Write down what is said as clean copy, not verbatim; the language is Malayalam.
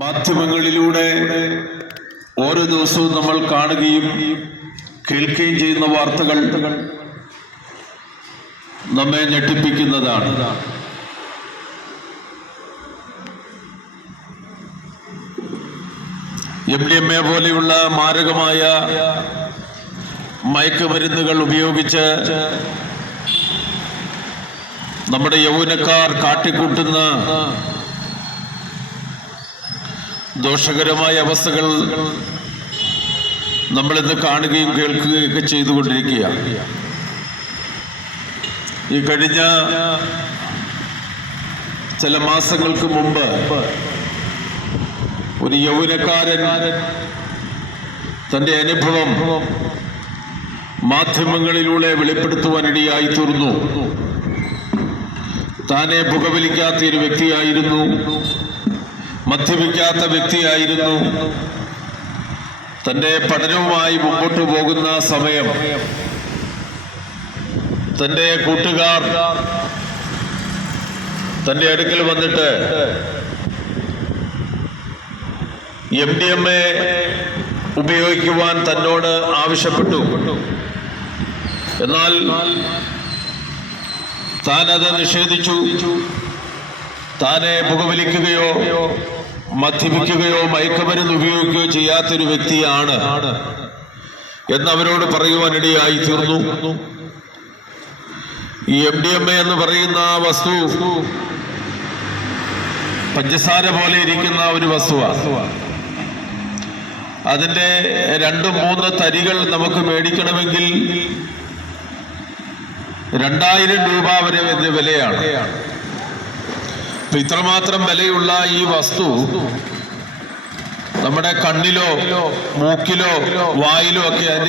മാധ്യമങ്ങളിലൂടെ ഓരോ ദിവസവും നമ്മൾ കാണുകയും കേൾക്കുകയും ചെയ്യുന്ന വാർത്തകൾ നമ്മെ ഞെട്ടിപ്പിക്കുന്നതാണ്. MDMA പോലെയുള്ള മാരകമായ മയക്കുമരുന്നുകൾ ഉപയോഗിച്ച് നമ്മുടെ യൗവനക്കാർ കാട്ടിക്കൂട്ടുന്ന ദോഷകരമായ അവസ്ഥകൾ നമ്മളിന്ന് കാണുകയും കേൾക്കുകയൊക്കെ ചെയ്തുകൊണ്ടിരിക്കുകയാണ്. ഈ കഴിഞ്ഞ ചില മാസങ്ങൾക്ക് മുമ്പ് ഒരു യൗവനക്കാരൻ തൻ്റെ അനുഭവം മാധ്യമങ്ങളിലൂടെ വെളിപ്പെടുത്തുവാനിടയായി തീർന്നു. താനെ പുകവലിക്കാത്ത ഒരു വ്യക്തിയായിരുന്നു, മദ്യപിക്കാത്ത വ്യക്തിയായിരുന്നു. തൻ്റെ പഠനവുമായി മുമ്പോട്ട് പോകുന്ന സമയം തൻ്റെ കൂട്ടുകാർ തൻ്റെ അടുക്കൽ വന്നിട്ട് MDMA ഉപയോഗിക്കുവാൻ തന്നോട് ആവശ്യപ്പെട്ടു. എന്നാൽ താനത് നിഷേധിച്ചു. താനെ പുകവലിക്കുകയോ മദ്യപിക്കുകയോ മയക്കുമരുന്ന് ഉപയോഗിക്കുകയോ ചെയ്യാത്തൊരു വ്യക്തിയാണ് എന്നവരോട് പറയുവാനിടയായി തീർന്നു. ഈ MDMA എന്ന് പറയുന്ന വസ്തു പഞ്ചസാര പോലെ ഇരിക്കുന്ന ഒരു വസ്തുവാണ്. അതിൻ്റെ 2-3 തരികൾ നമുക്ക് മേടിക്കണമെങ്കിൽ 2000 രൂപ വരെ വിലയാണ്. ഇത്രമാത്രം വിലയുള്ള ഈ വസ്തു നമ്മുടെ കണ്ണിലോ മൂക്കിലോ വായിലോ ഒക്കെ